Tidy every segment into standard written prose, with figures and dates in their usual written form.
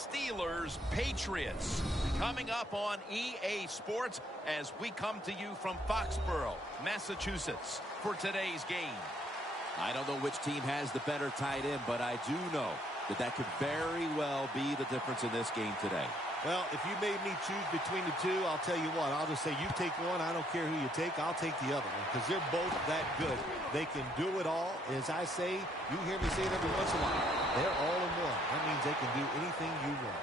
Steelers Patriots coming up on EA Sports as we come to you from Foxborough, Massachusetts for today's game. I don't know which team has the better tight end, but I do know that could very well be the difference in this game today. Well, if you made me choose between the two, I'll tell you what. I'll just say you take one. I don't care who you take. I'll take the other one because they're both that good. They can do it all. As I say, you hear me say it every once in a while. They're all in one. That means they can do anything you want.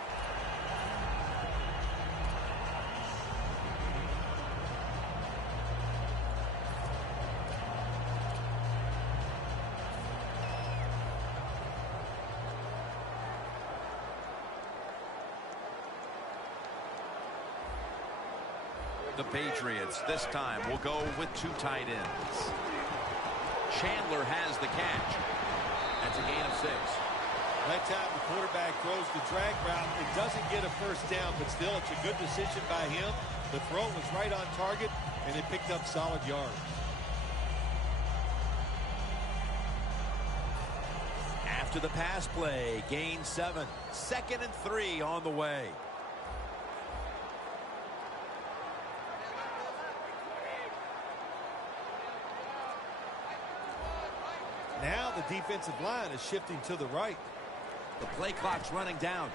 The Patriots this time will go with two tight ends. Chandler has the catch. That's a gain of 6. That time the quarterback throws the drag route. It doesn't get a first down, but still it's a good decision by him. The throw was right on target, and it picked up solid yards. After the pass play, gain 7. 2nd and 3 on the way. Now the defensive line is shifting to the right. The play clock's running down.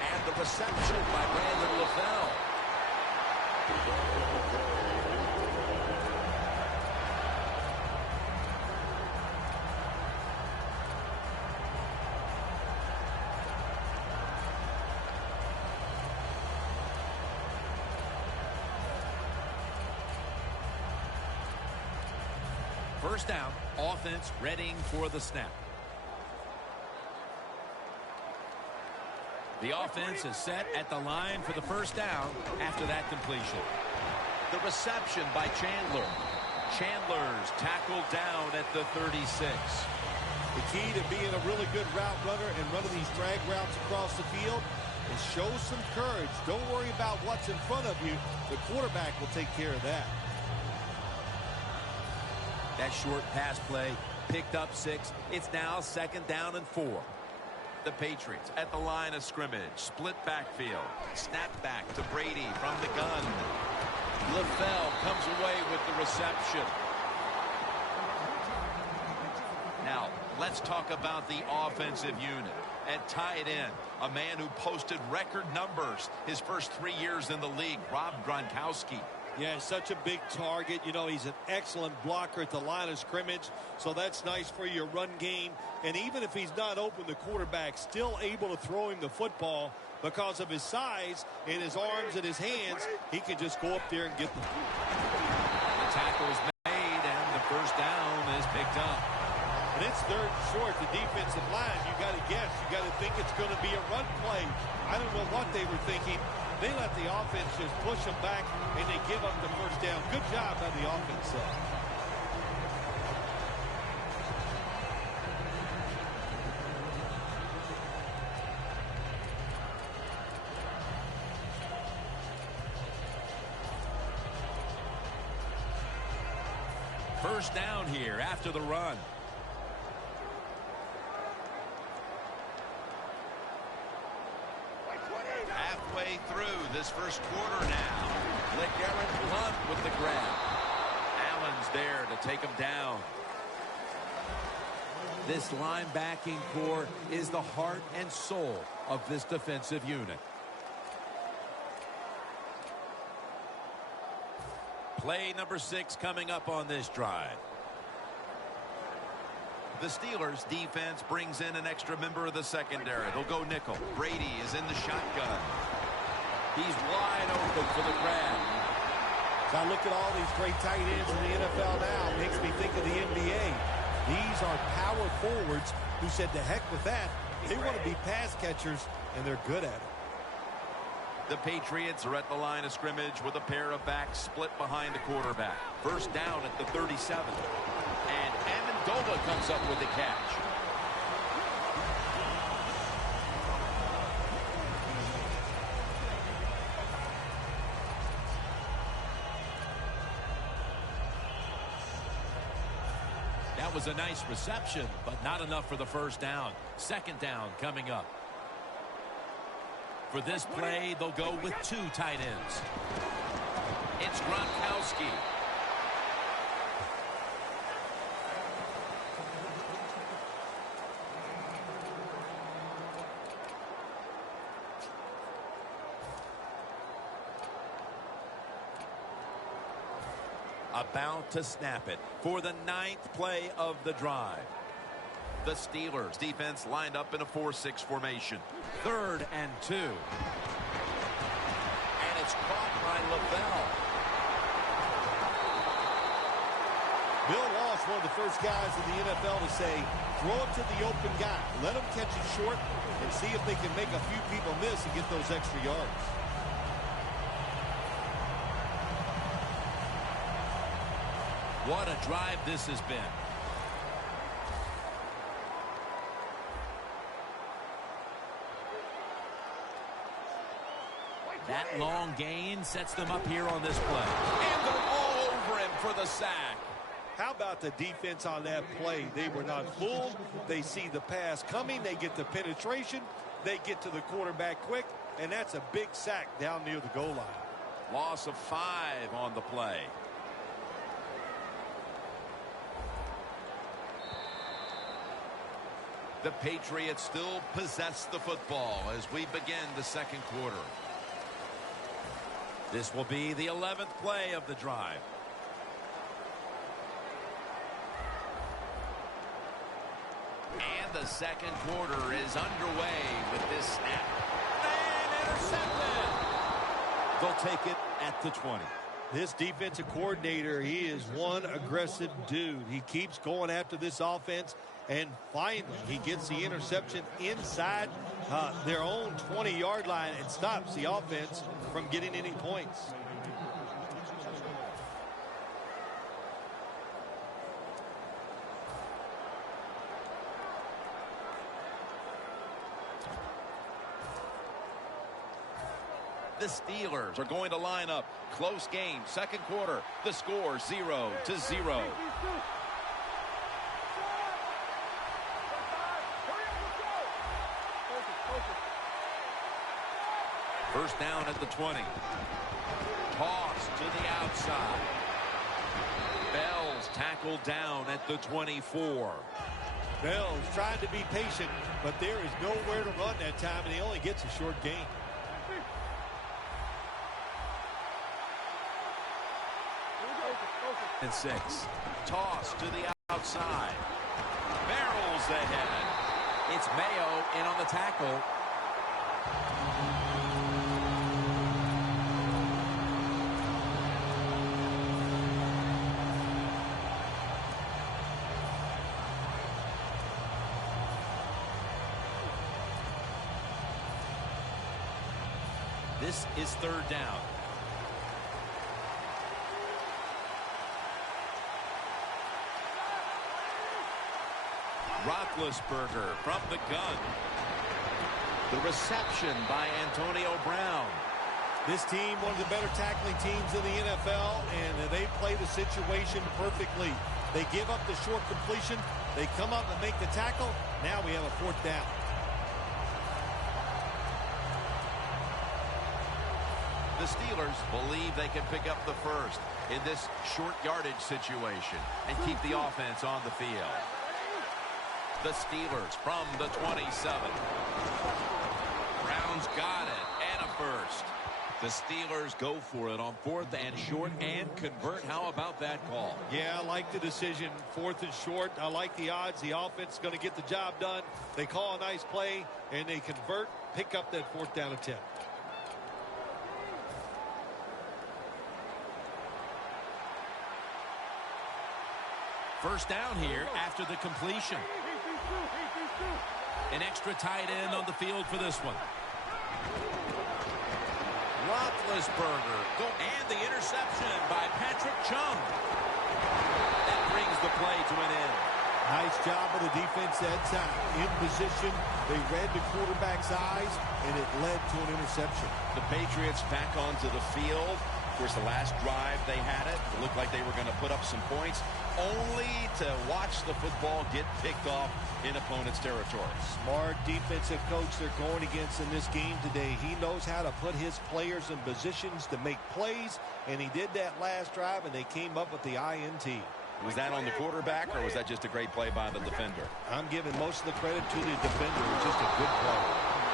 And the reception by Brandon LaFell. First down, offense readying for the snap. The offense is set at the line for the first down after that completion. The reception by Chandler. Chandler's tackled down at the 36. The key to being a really good route runner and running these drag routes across the field is show some courage. Don't worry about what's in front of you. The quarterback will take care of that. That short pass play picked up 6. It's now 2nd down and 4. The Patriots at the line of scrimmage. Split backfield. Snap back to Brady from the gun. LaFell comes away with the reception. Now, let's talk about the offensive unit. At tight end, a man who posted record numbers his first 3 years in the league, Rob Gronkowski. Yeah, such a big target. You know, he's an excellent blocker at the line of scrimmage, so that's nice for your run game. And even if he's not open, the quarterback's still able to throw him the football because of his size and his arms and his hands. He can just go up there and get the tackle is made, and the first down is picked up. And it's 3rd and short. The defensive line, you got to guess. You got to think it's going to be a run play. I don't know what they were thinking. They let the offense just push them back, and they give up the first down. Good job by the offense side. First down here after the run. Halfway through this first quarter now. LeGarrette Blount with the grab. Allen's there to take him down. This linebacking core is the heart and soul of this defensive unit. Play number 6 coming up on this drive. The Steelers defense brings in an extra member of the secondary. They'll go nickel. Brady is in the shotgun. He's wide open for the grab. So I look at all these great tight ends in the NFL now. It makes me think of the NBA. These are power forwards who said to heck with that. They want to be pass catchers, and they're good at it. The Patriots are at the line of scrimmage with a pair of backs split behind the quarterback. First down at the 37. And Amendola comes up with the catch. That was a nice reception, but not enough for the first down. 2nd down coming up. For this play, they'll go with 2 tight ends. It's Gronkowski. About to snap it for the 9th play of the drive. The Steelers defense lined up in a 4-6 formation. 3rd and 2. And it's caught by Lavelle. Bill Walsh, one of the first guys in the NFL to say, throw it to the open guy. Let him catch it short and see if they can make a few people miss and get those extra yards. What a drive this has been. That long gain sets them up here on this play. And they're all over him for the sack. How about the defense on that play? They were not fooled. They see the pass coming. They get the penetration. They get to the quarterback quick. And that's a big sack down near the goal line. Loss of 5 on the play. The Patriots still possess the football as we begin the second quarter. This will be the 11th play of the drive. And the second quarter is underway with this snap. And intercepted. They'll take it at the 20. This defensive coordinator, he is one aggressive dude. He keeps going after this offense, and finally he gets the interception inside their own 20-yard line and stops the offense from getting any points. The Steelers are going to line up. Close game, second quarter. The score 0-0. First down at the 20. Toss to the outside. Bell's tackled down at the 24. Bell's trying to be patient, but there is nowhere to run that time, and he only gets a short gain. And 6. Toss to the outside. Barrels ahead. It's Mayo in on the tackle. This is 3rd down. Roethlisberger from the gun. The reception by Antonio Brown. This team, one of the better tackling teams in the NFL, and they play the situation perfectly. They give up the short completion. They come up and make the tackle. Now we have a 4th down. The Steelers believe they can pick up the first in this short yardage situation and keep the offense on the field. The Steelers from the 27. Brown's got it, and a first. The Steelers go for it on 4th and short and convert. How about that call? Yeah, I like the decision. 4th and short. I like the odds. The offense is going to get the job done. They call a nice play, and they convert, pick up that 4th down attempt. First down here after the completion. An extra tight end on the field for this one. Roethlisberger. And the interception by Patrick Chung. That brings the play to an end. Nice job of the defense that time. In position, they read the quarterback's eyes, and it led to an interception. The Patriots back onto the field. Of course, the last drive they had it looked like they were going to put up some points. only to watch the football get picked off in opponent's territory. Smart defensive coach they're going against in this game today. He knows how to put his players in positions to make plays, and he did that last drive, and they came up with the INT. Was that on the quarterback, or was that just a great play by the defender? I'm giving most of the credit to the defender. It was just a good play.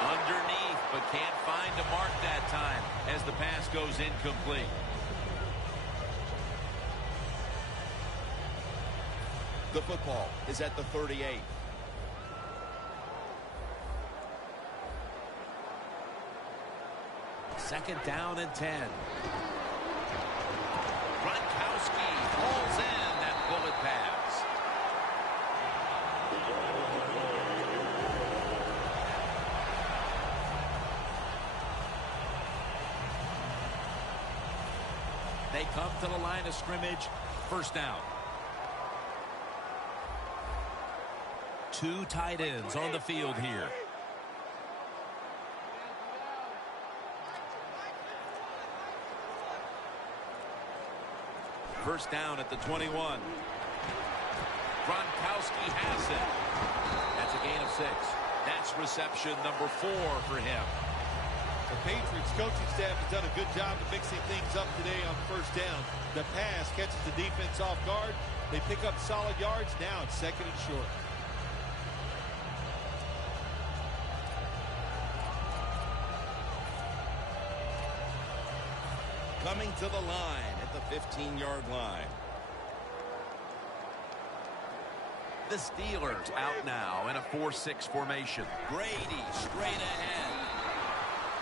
Underneath, but can't find a mark that time as the pass goes incomplete. The football is at the 38. Second down and 10. Gronkowski pulls in that bullet pass. They come to the line of scrimmage. First down. Two tight ends on the field here. First down at the 21. Gronkowski has it. That's a gain of 6. That's reception number 4 for him. The Patriots coaching staff has done a good job of mixing things up today on first down. The pass catches the defense off guard. They pick up solid yards. Now it's second and short. Coming to the line at the 15-yard line. The Steelers out now in a 4-6 formation. Brady straight ahead.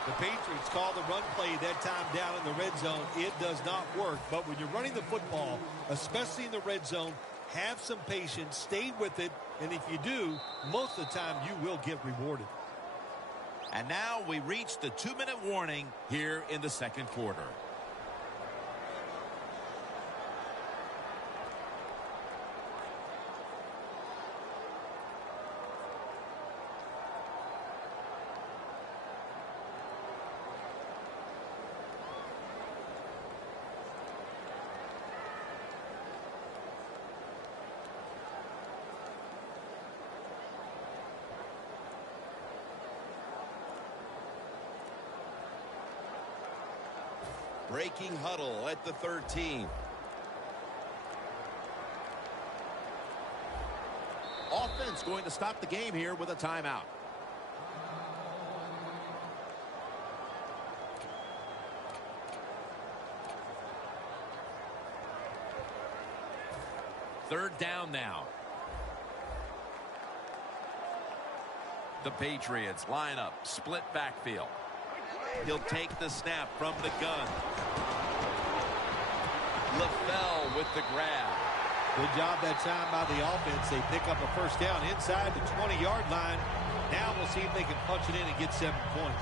The Patriots call the run play that time down in the red zone. It does not work. But when you're running the football, especially in the red zone, have some patience, stay with it, and if you do, most of the time you will get rewarded. And now we reach the 2-minute warning here in the second quarter. Breaking huddle at the 13. Offense going to stop the game here with a timeout. Third down now. The Patriots line up, split backfield. He'll take the snap from the gun. LaFell with the grab. Good job that time by the offense. They pick up a first down inside the 20-yard line. Now we'll see if they can punch it in and get 7 points.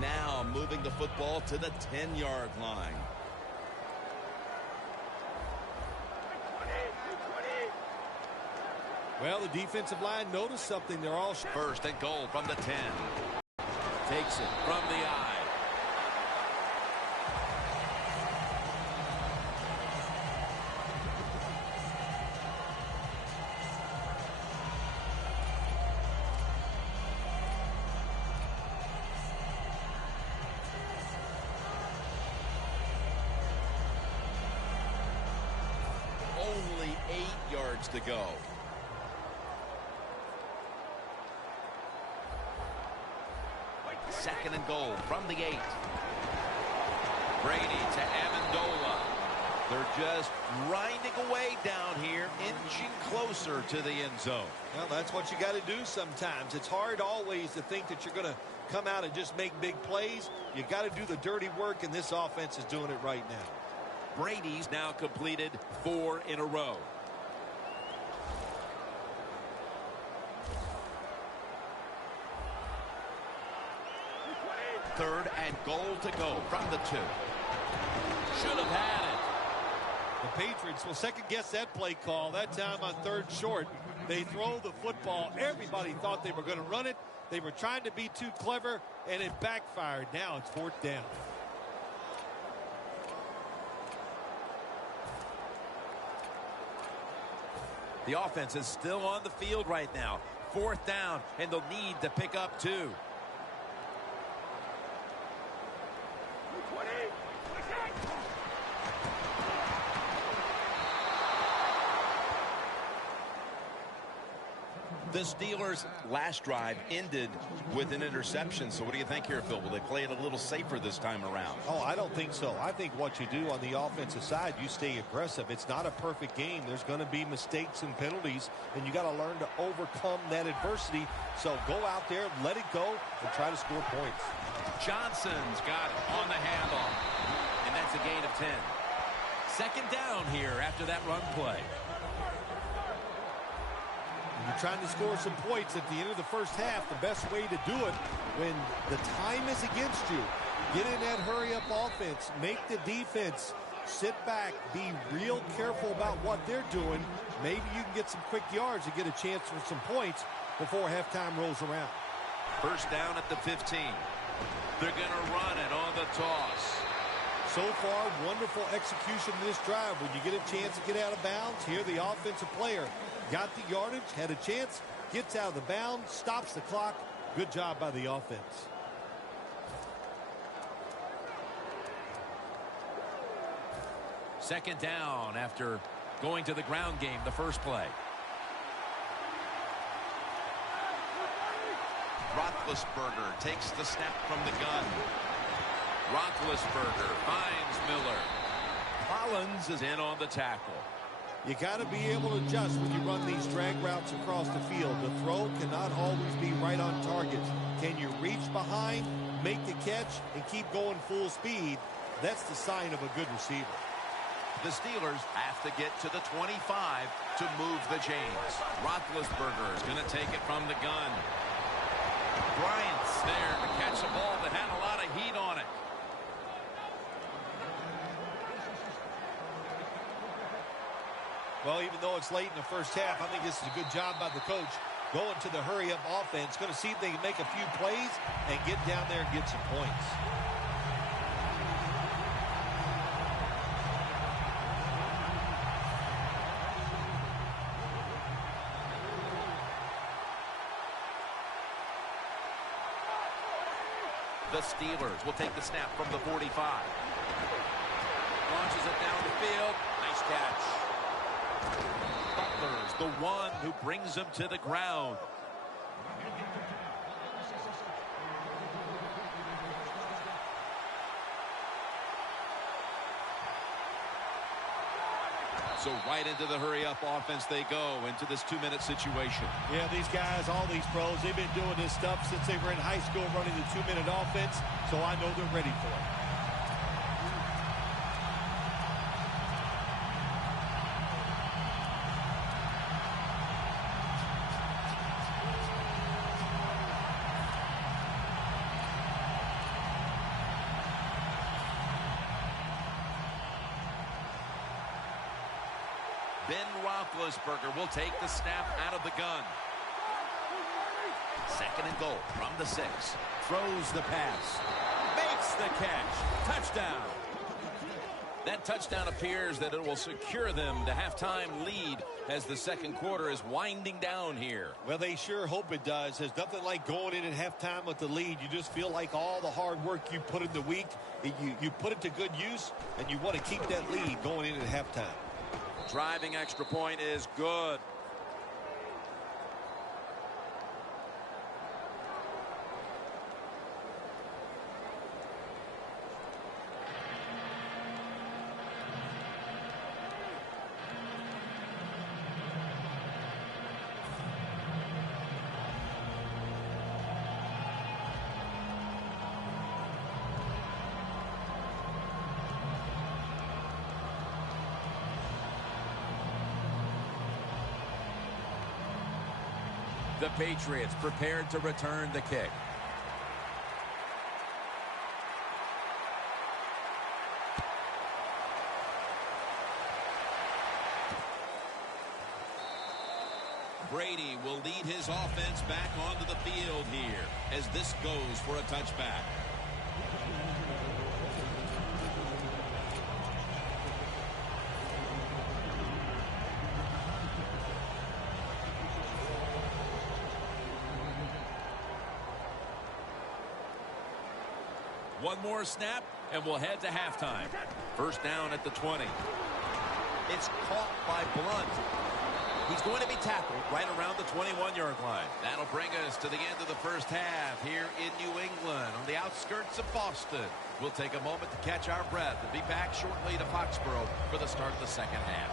Now moving the football to the 10-yard line. Well, the defensive line noticed something. They're all first and goal from the 10. Takes it from the eye. Only 8 yards to go. Second and goal from the 8. Brady to Amendola. They're just grinding away down here, inching closer to the end zone. Well, that's what you got to do sometimes. It's hard always to think that you're going to come out and just make big plays. You got to do the dirty work, and this offense is doing it right now. Brady's now completed 4 in a row. Third and goal to go from the 2. Should have had it. The Patriots will second-guess that play call. That time on third short, they throw the football. Everybody thought they were going to run it. They were trying to be too clever, and it backfired. Now it's fourth down. The offense is still on the field right now. Fourth down, and they'll need to pick up 2. The Steelers' last drive ended with an interception. So what do you think here, Phil? Will they play it a little safer this time around? Oh, I don't think so. I think what you do on the offensive side, you stay aggressive. It's not a perfect game. There's going to be mistakes and penalties, and you got to learn to overcome that adversity. So go out there, let it go, and try to score points. Johnson's got it on the handoff, and that's a gain of 10. Second down here after that run play. You're trying to score some points at the end of the first half. The best way to do it when the time is against you. Get in that hurry-up offense. Make the defense sit back. Be real careful about what they're doing. Maybe you can get some quick yards and get a chance for some points before halftime rolls around. First down at the 15. They're going to run it on the toss. So far, wonderful execution in this drive. When you get a chance to get out of bounds, here the offensive player got the yardage, had a chance, gets out of the bounds, stops the clock. Good job by the offense. Second down after going to the ground game the first play. Roethlisberger takes the snap from the gun. Roethlisberger finds Miller. Collins is in on the tackle. You got to be able to adjust when you run these drag routes across the field. The throw cannot always be right on target. Can you reach behind, make the catch, and keep going full speed? That's the sign of a good receiver. The Steelers have to get to the 25 to move the chains. Roethlisberger is going to take it from the gun. Bryant's there to catch a ball that had a lot of heat on it. Well, even though it's late in the first half, I think this is a good job by the coach going to the hurry-up offense. Going to see if they can make a few plays and get down there and get some points. The Steelers will take the snap from the 45. Launches it down the field. Nice catch. Butler's the one who brings him to the ground. So right into the hurry-up offense they go into this 2-minute situation. Yeah, these guys, all these pros, they've been doing this stuff since they were in high school running the 2-minute offense, so I know they're ready for it. Ben Roethlisberger will take the snap out of the gun. Second and goal from the 6. Throws the pass. Makes the catch. Touchdown. That touchdown appears that it will secure them the halftime lead as the second quarter is winding down here. Well, they sure hope it does. There's nothing like going in at halftime with the lead. You just feel like all the hard work you put in the week, you put it to good use, and you want to keep that lead going in at halftime. Driving extra point is good. The Patriots prepared to return the kick. Brady will lead his offense back onto the field here as this goes for a touchback. One more snap, and we'll head to halftime. First down at the 20. It's caught by Blunt. He's going to be tackled right around the 21-yard line. That'll bring us to the end of the first half here in New England on the outskirts of Boston. We'll take a moment to catch our breath and be back shortly to Foxborough for the start of the second half.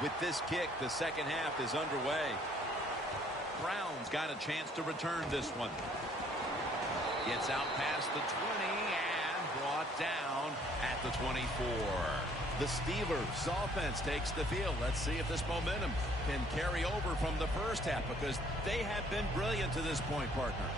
With this kick, the second half is underway. Brown's got a chance to return this one. Gets out past the 20 and brought down at the 24. The Steelers' offense takes the field. Let's see if this momentum can carry over from the first half, because they have been brilliant to this point, partner.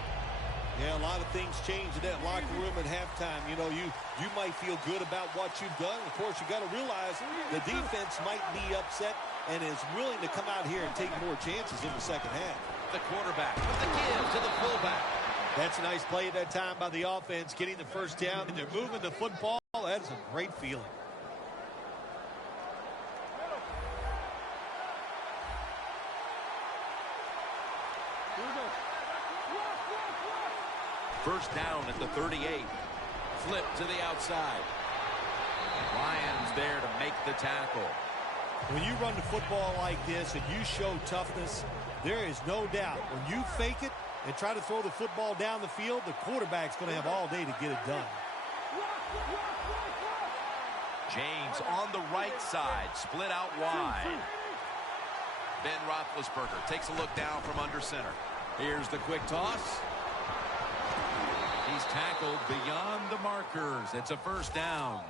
Yeah, a lot of things change in that locker room at halftime. You know, you might feel good about what you've done. Of course, you got to realize the defense might be upset and is willing to come out here and take more chances in the second half. The quarterback with the give to the fullback. That's a nice play at that time by the offense, getting the first down, and they're moving the football. That is a great feeling. First down at the 38. Flip to the outside. Ryan's there to make the tackle. When you run the football like this and you show toughness, there is no doubt when you fake it and try to throw the football down the field, the quarterback's going to have all day to get it done. James on the right side, split out wide. Ben Roethlisberger takes a look down from under center. Here's the quick toss. He's tackled beyond the markers. It's a first down.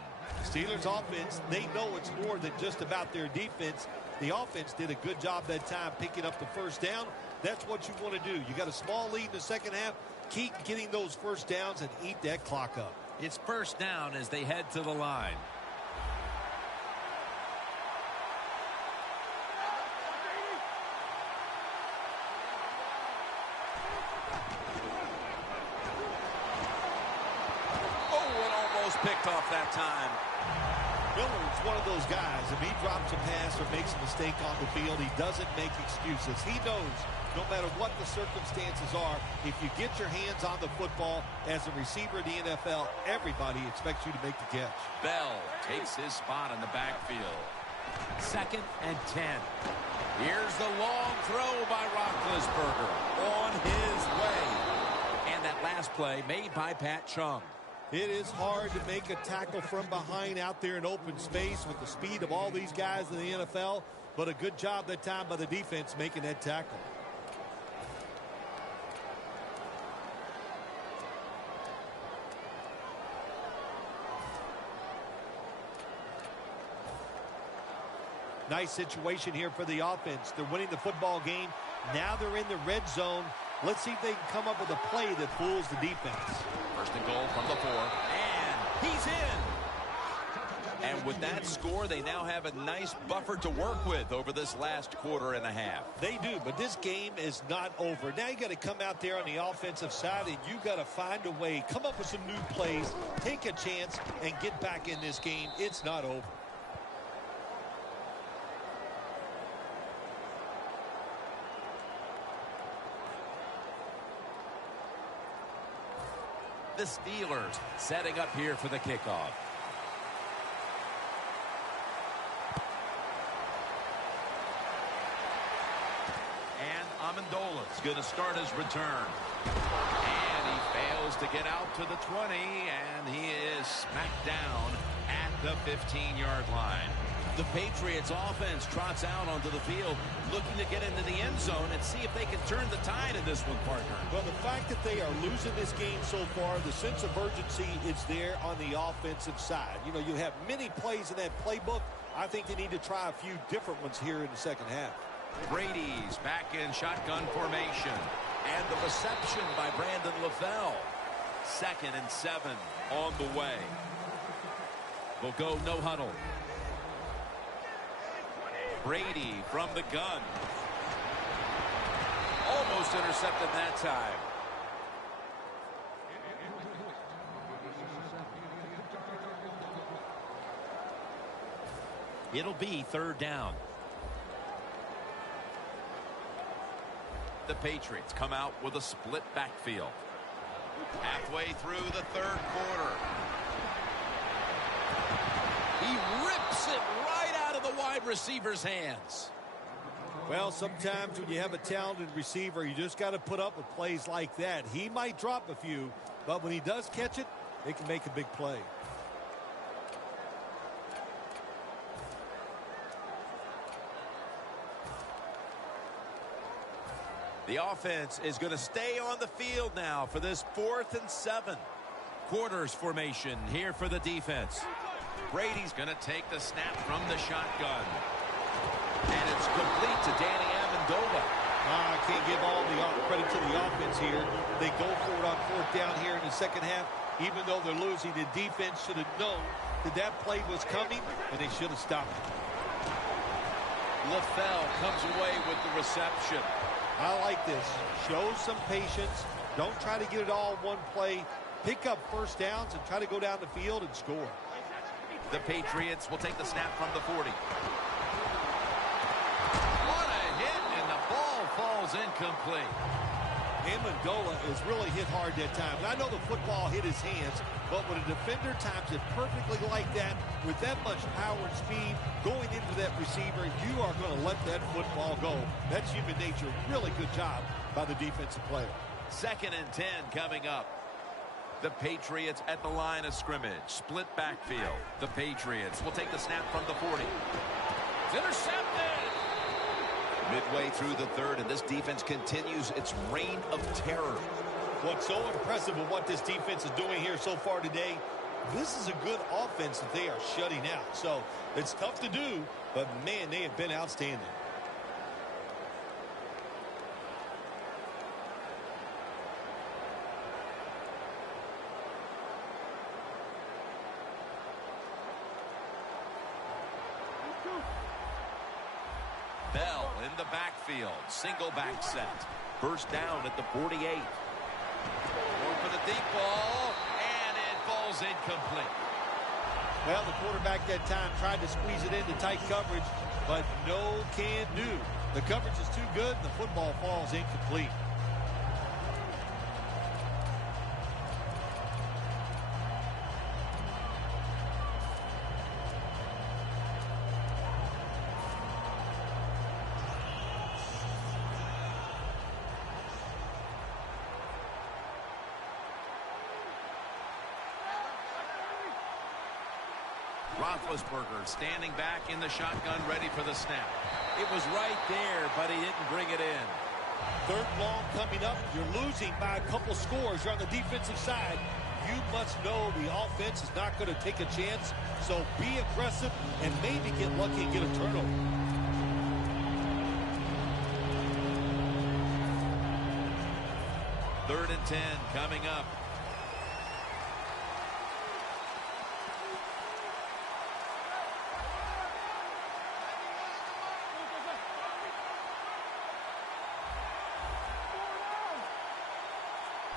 Steelers offense, they know it's more than just about their defense. The offense did a good job that time picking up the first down. That's what you want to do. You got a small lead in the second half. Keep getting those first downs and eat that clock up. It's first down as they head to the line. Picked off that time. Miller's one of those guys. If he drops a pass or makes a mistake on the field, he doesn't make excuses. He knows no matter what the circumstances are, if you get your hands on the football as a receiver in the NFL, everybody expects you to make the catch. Bell takes his spot in the backfield. 2nd and 10. Here's the long throw by Roethlisberger on his way. And that last play made by Pat Chung. It is hard to make a tackle from behind out there in open space with the speed of all these guys in the NFL, but a good job that time by the defense making that tackle. Nice situation here for the offense. They're winning the football game. Now they're in the red zone. Let's see if they can come up with a play that fools the defense. First and goal from the 4. And he's in. And with that score, they now have a nice buffer to work with over this last quarter and a half. They do, but this game is not over. Now you got to come out there on the offensive side, and you got to find a way, come up with some new plays, take a chance, and get back in this game. It's not over. The Steelers setting up here for the kickoff. And Amendola's going to start his return. And he fails to get out to the 20, and he is smacked down at the 15-yard line. The Patriots offense trots out onto the field, looking to get into the end zone and see if they can turn the tide in this one, partner. Well, the fact that they are losing this game so far, the sense of urgency is there on the offensive side. You know, you have many plays in that playbook. I think they need to try a few different ones here in the second half. Brady's back in shotgun formation. And the reception by Brandon LaFell. 2nd and 7 on the way. Will go no huddle. Brady from the gun. Almost intercepted that time. It'll be third down. The Patriots come out with a split backfield. Halfway through the third quarter. He rips it right out of the wide receiver's hands. Well, sometimes when you have a talented receiver, you just got to put up with plays like that. He might drop a few, but when he does catch it, it can make a big play. The offense is going to stay on the field now for this 4th and 7. Quarters formation here for the defense. Brady's going to take the snap from the shotgun. And it's complete to Danny Amendola. I can't give all the credit to the offense here. They go for it on 4th down here in the second half. Even though they're losing, the defense should have known that that play was coming, and they should have stopped it. LaFell comes away with the reception. I like this. Show some patience. Don't try to get it all in one play. Pick up first downs and try to go down the field and score. The Patriots will take the snap from the 40. What a hit, and the ball falls incomplete. Amendola is really hit hard that time. And I know the football hit his hands, but when a defender times it perfectly like that, with that much power and speed going into that receiver, you are going to let that football go. That's human nature. Really good job by the defensive player. 2nd and 10 coming up. The Patriots at the line of scrimmage. Split backfield. The Patriots will take the snap from the 40. It's intercepted. Midway through the third, and this defense continues its reign of terror. What's so impressive with what this defense is doing here so far today, this is a good offense that they are shutting out. So it's tough to do, but man, they have been outstanding. Bell in the backfield. Single back set. First down at the 48. Going for the deep ball, and it falls incomplete. Well, the quarterback that time tried to squeeze it into tight coverage, but no can do. The coverage is too good, and the football falls incomplete. Roethlisberger standing back in the shotgun, ready for the snap. It was right there, but he didn't bring it in. 3rd long coming up. You're losing by a couple scores. You're on the defensive side. You must know the offense is not going to take a chance. So be aggressive and maybe get lucky and get a turnover. Third and 10 coming up.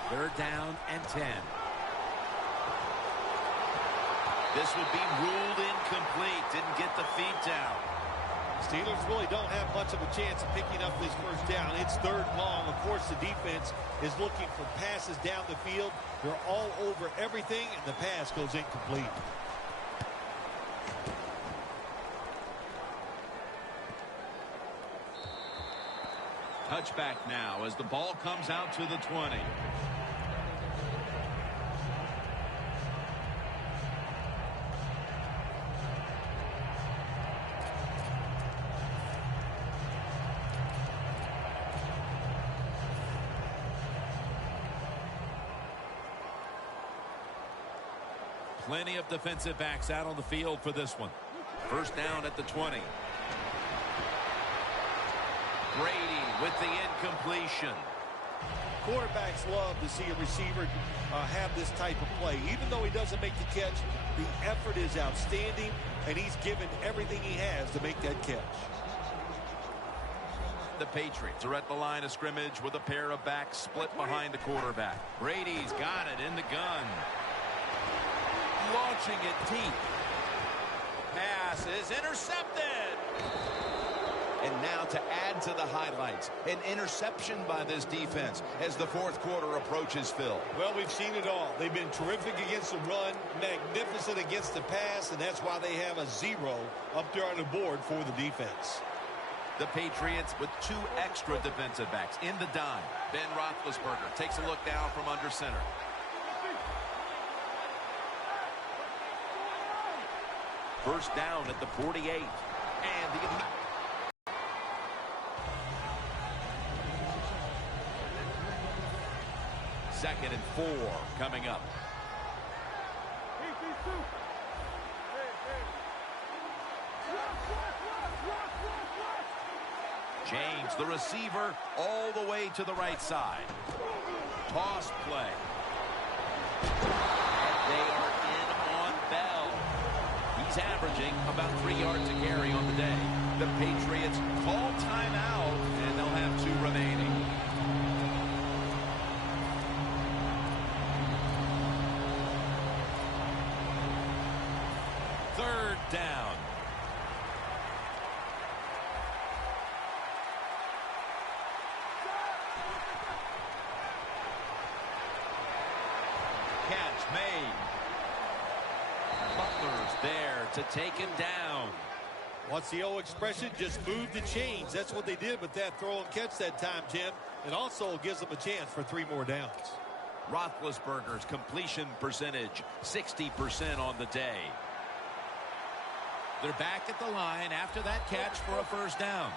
Third down and 10. This would be ruled incomplete. Didn't get the feet down. Steelers really don't have much of a chance of picking up this first down. It's 3rd long. Of course, the defense is looking for passes down the field. They're all over everything, and the pass goes incomplete. Touchback now as the ball comes out to the 20. Plenty of defensive backs out on the field for this one. First down at the 20. Brady with the incompletion. Quarterbacks love to see a receiver have this type of play. Even though he doesn't make the catch, the effort is outstanding, and he's given everything he has to make that catch. The Patriots are at the line of scrimmage with a pair of backs split behind the quarterback. Brady's got it in the gun. Launching it deep. Pass is intercepted. And now to add to the highlights, an interception by this defense as the fourth quarter approaches, Phil. Well, we've seen it all. They've been terrific against the run, magnificent against the pass, and that's why they have a 0 up there on the board for the defense. The Patriots with 2 extra defensive backs in the dime. Ben Roethlisberger takes a look down from under center. First down at the 48. And the second and 4 coming up. James, the receiver, all the way to the right side. Toss play. And they are in on Bell. He's averaging about 3 yards a carry on the day. The Patriots call timeout, and they'll have 2 remaining. Third down. Catch made. Butler's there to take him down. What's the old expression? Just move the chains. That's what they did with that throw and catch that time, Jim. It also gives them a chance for 3 more downs. Roethlisberger's completion percentage, 60% on the day. They're back at the line after that catch for a first down.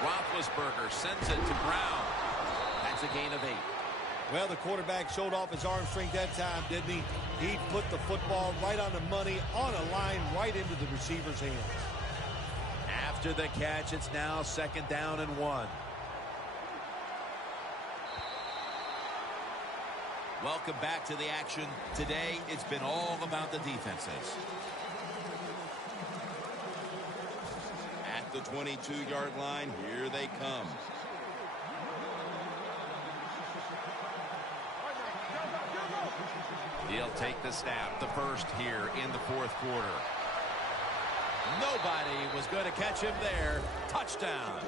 Roethlisberger sends it to Brown. That's a gain of 8. Well, the quarterback showed off his arm strength that time, didn't he? He put the football right on the money, on a line, right into the receiver's hands. After the catch, it's now second down and 1. Welcome back to the action. Today, it's been all about the defenses. At the 22-yard line, here they come. He'll take the snap, the first here in the fourth quarter. Nobody was going to catch him there. Touchdown.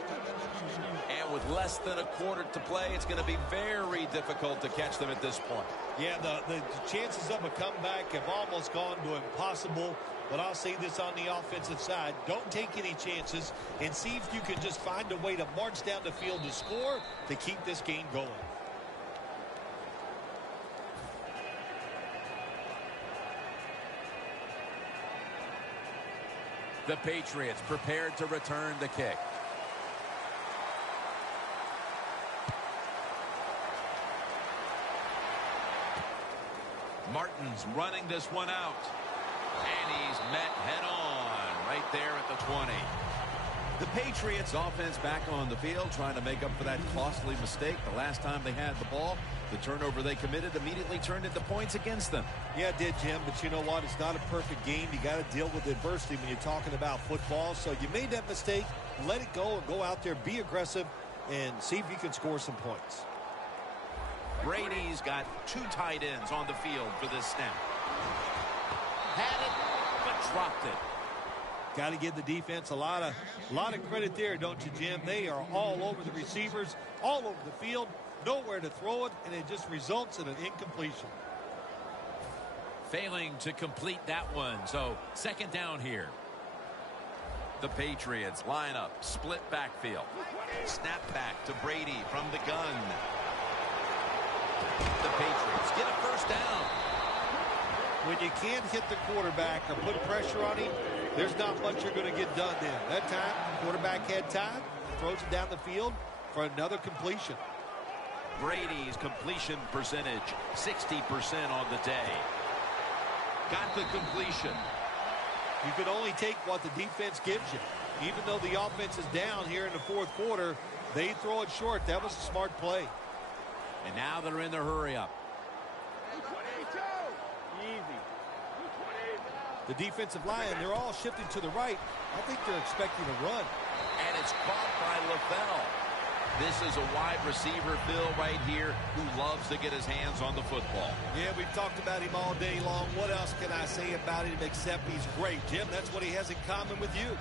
And with less than a quarter to play, it's going to be very difficult to catch them at this point. Yeah, the chances of a comeback have almost gone to impossible. But I'll say this on the offensive side. Don't take any chances and see if you can just find a way to march down the field to score to keep this game going. The Patriots prepared to return the kick. Martin's running this one out. And he's met head-on right there at the 20. The Patriots offense back on the field trying to make up for that costly mistake the last time they had the ball. The turnover they committed immediately turned into points against them. Yeah, it did, Jim, but you know what? It's not a perfect game. You got to deal with adversity when you're talking about football. So you made that mistake. Let it go and go out there, be aggressive, and see if you can score some points. Brady's got 2 tight ends on the field for this snap. Had it, but dropped it. Got to give the defense a lot of credit there, don't you, Jim? They are all over the receivers, all over the field, nowhere to throw it, and it just results in an incompletion. Failing to complete that one, so second down here. The Patriots line up, split backfield. Snap back to Brady from the gun. The Patriots get a first down. When you can't hit the quarterback or put pressure on him, there's not much you're going to get done then. That time, the quarterback had time, throws it down the field for another completion. Brady's completion percentage, 60% on the day. Got the completion. You can only take what the defense gives you. Even though the offense is down here in the fourth quarter, they throw it short. That was a smart play. And now they're in the hurry-up. The defensive line, they're all shifting to the right. I think they're expecting a run. And it's caught by LaFell. This is a wide receiver, Bill, right here, who loves to get his hands on the football. Yeah, we've talked about him all day long. What else can I say about him except he's great? Jim, that's what he has in common with you.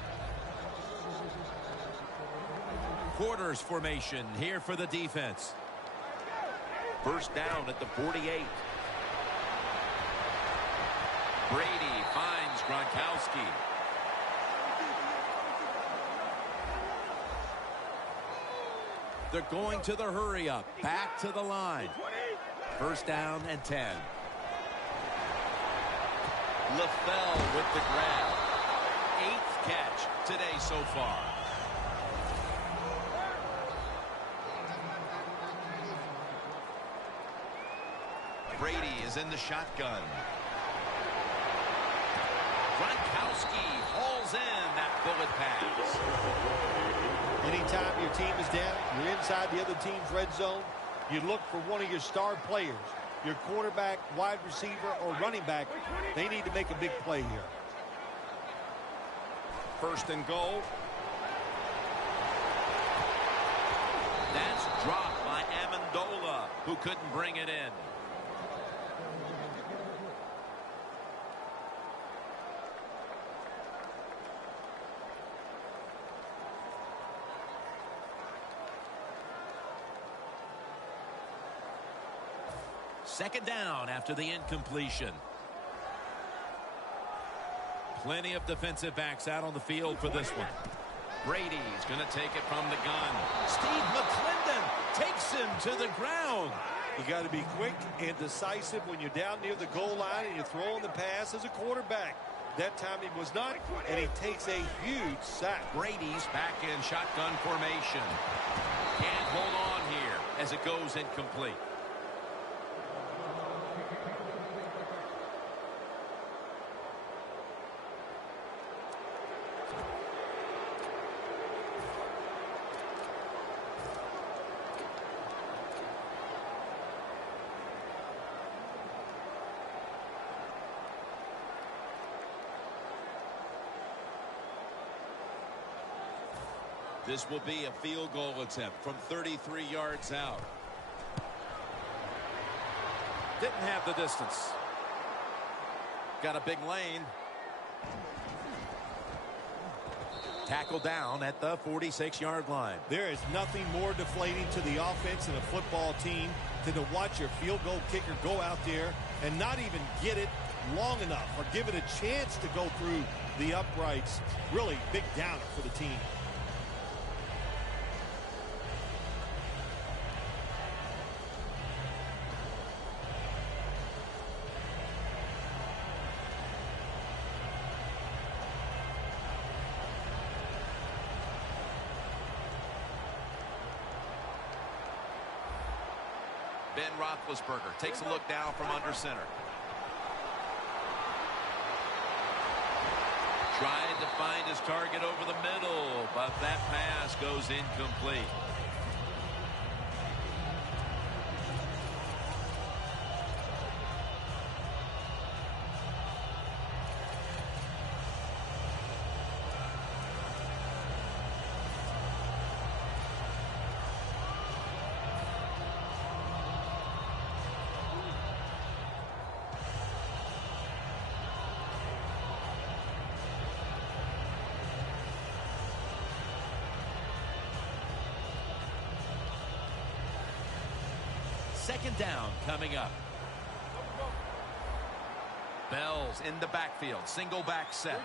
Quarters formation here for the defense. First down at the 48. Brady finds Gronkowski. They're going to the hurry-up. Back to the line. First down and 10. LaFell with the grab. 8th catch today so far. Brady is in the shotgun. Gronkowski hauls in that bullet pass. Anytime your team is down, you're inside the other team's red zone, you look for one of your star players, your quarterback, wide receiver, or running back. They need to make a big play here. First and goal. That's dropped by Amendola, who couldn't bring it in. Second down after the incompletion. Plenty of defensive backs out on the field for this one. Brady's going to take it from the gun. Steve McClendon takes him to the ground. You got to be quick and decisive when you're down near the goal line and you're throwing the pass as a quarterback. That time he was not, and he takes a huge sack. Brady's back in shotgun formation. Can't hold on here as it goes incomplete. This will be a field goal attempt from 33 yards out. Didn't have the distance. Got a big lane. Tackle down at the 46-yard line. There is nothing more deflating to the offense and a football team than to watch your field goal kicker go out there and not even get it long enough or give it a chance to go through the uprights. Really big downer for the team. Ben Roethlisberger takes a look down from under center. Trying to find his target over the middle, but that pass goes incomplete. Second down coming up. Bell's in the backfield. Single back set.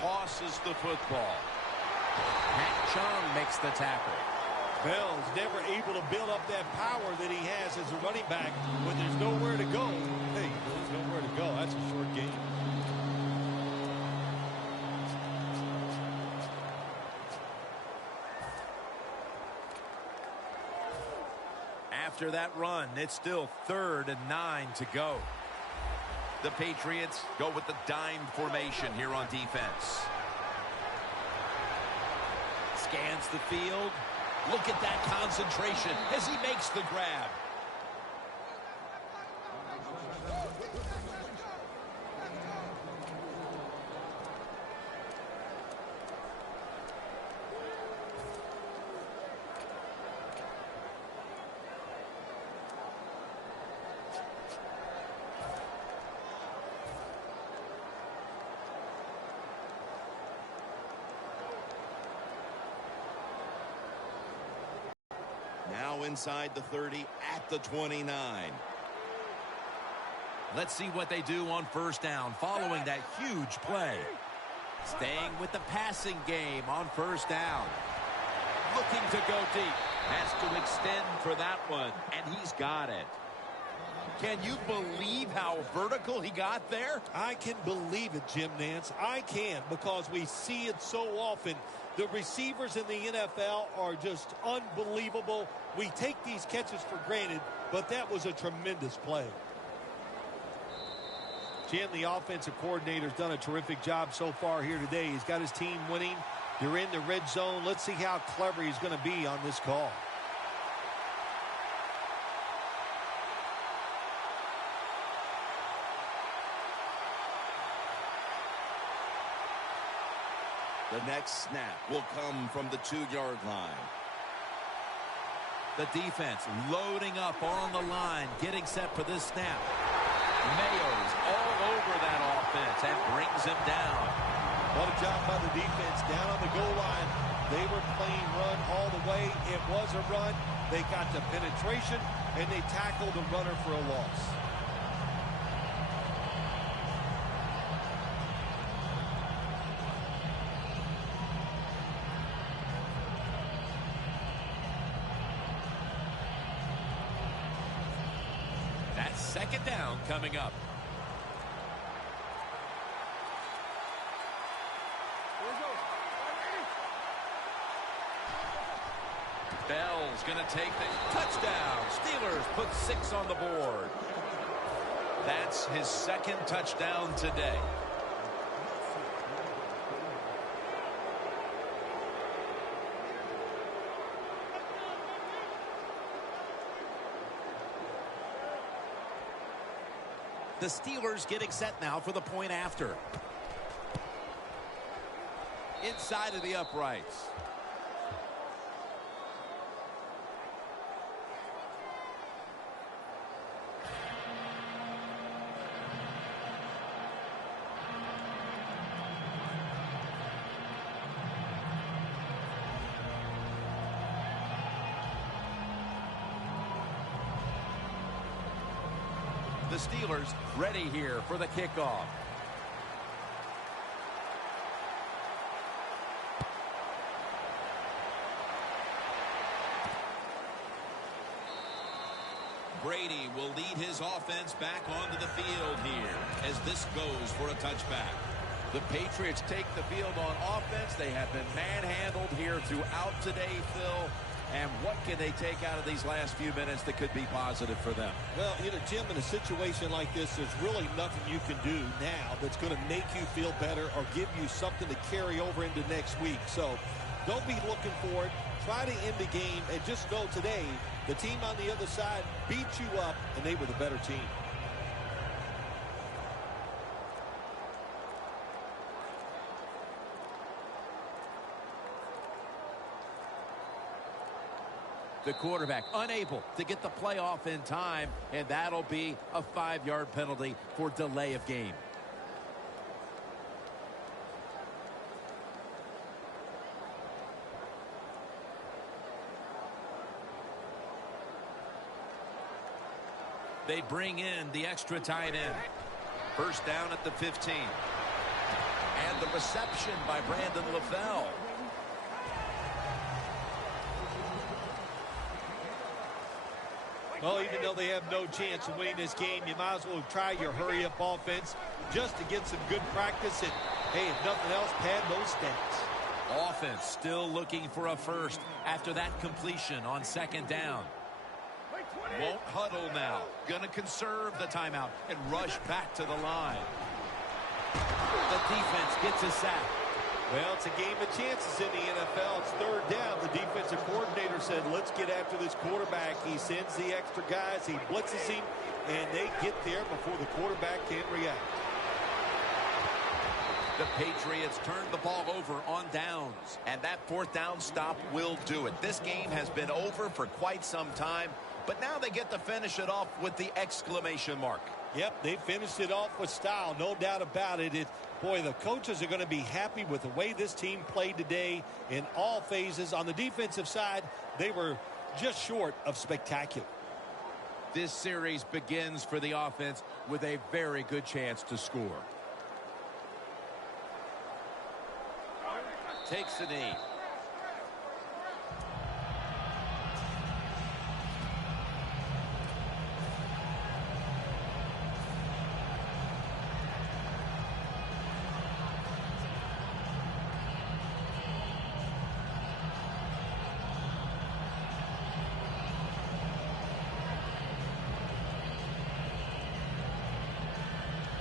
Tosses the football. Matt Chung makes the tackle. Bell's never able to build up that power that he has as a running back when there's nowhere to go. Hey, there's nowhere to go. That's a short game. After that run, it's still 3rd and 9 to go. The Patriots go with the dime formation here on defense. Scans the field. Look at that concentration as he makes the grab. Now inside the 30 at the 29. Let's see what they do on first down following that huge play. Staying with the passing game on first down. Looking to go deep. Has to extend for that one, and he's got it. Can you believe how vertical he got there? I can believe it, Jim Nance. I can, because we see it so often. The receivers in the NFL are just unbelievable. We take these catches for granted, but that was a tremendous play. Jim, the offensive coordinator's done a terrific job so far here today. He's got his team winning. They're in the red zone. Let's see how clever he's going to be on this call. The next snap will come from the 2-yard line. The defense loading up on the line, getting set for this snap. Mayo's all over that offense and brings him down. What a job by the defense down on the goal line. They were playing run all the way. It was a run. They got the penetration, and they tackled the runner for a loss. That's second down coming up. Bell's going to take the touchdown. Steelers put 6 on the board. That's his second touchdown today. The Steelers getting set now for the point after. Inside of the uprights. The Steelers ready here for the kickoff. Brady will lead his offense back onto the field here as this goes for a touchback. The Patriots take the field on offense. They have been manhandled here throughout today, Phil. And what can they take out of these last few minutes that could be positive for them? Well, you know, Jim, in a situation like this, there's really nothing you can do now that's going to make you feel better or give you something to carry over into next week. So don't be looking for it. Try to end the game and just know today the team on the other side beat you up and they were the better team. The quarterback unable to get the play off in time, and that'll be a 5-yard penalty for delay of game. They bring in the extra tight end. First down at the 15. And the reception by Brandon LaFell. Well, even though they have no chance of winning this game, you might as well try your hurry-up offense just to get some good practice. And, hey, if nothing else, pad those stats. Offense still looking for a first after that completion on second down. Won't huddle now. Gonna conserve the timeout and rush back to the line. The defense gets a sack. Well, it's a game of chances in the NFL. It's third down. The defensive coordinator said, let's get after this quarterback. He sends the extra guys. He blitzes him, and they get there before the quarterback can react. The Patriots turned the ball over on downs, and that fourth down stop will do it. This game has been over for quite some time, but now they get to finish it off with the exclamation mark. Yep, they finished it off with style, no doubt about it. Boy, the coaches are going to be happy with the way this team played today in all phases. On the defensive side, they were just short of spectacular. This series begins for the offense with a very good chance to score. Takes the knee.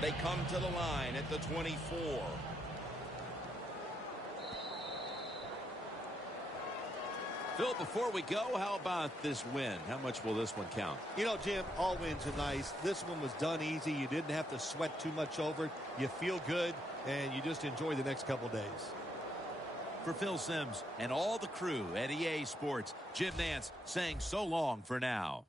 They come to the line at the 24. Phil, before we go, how about this win? How much will this one count? You know, Jim, all wins are nice. This one was done easy. You didn't have to sweat too much over it. You feel good, and you just enjoy the next couple days. For Phil Simms and all the crew at EA Sports, Jim Nantz saying so long for now.